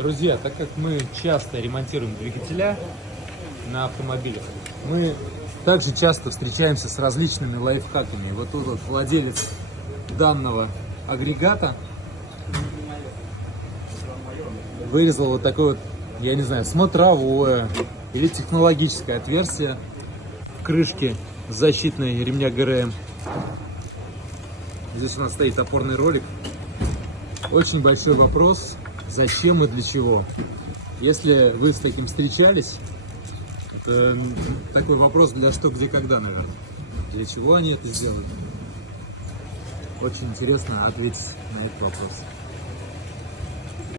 Друзья, так как мы часто ремонтируем двигателя на автомобилях, мы также часто встречаемся с различными лайфхаками. Вот тут вот владелец данного агрегата вырезал вот такое вот, я не знаю, смотровое или технологическое отверстие в крышке защитной ремня ГРМ. Здесь у нас стоит опорный ролик. Очень большой вопрос, зачем и для чего. Если вы с таким встречались, это такой вопрос для что, где, когда, наверное. Для чего они это сделали? Очень интересно ответить на этот вопрос.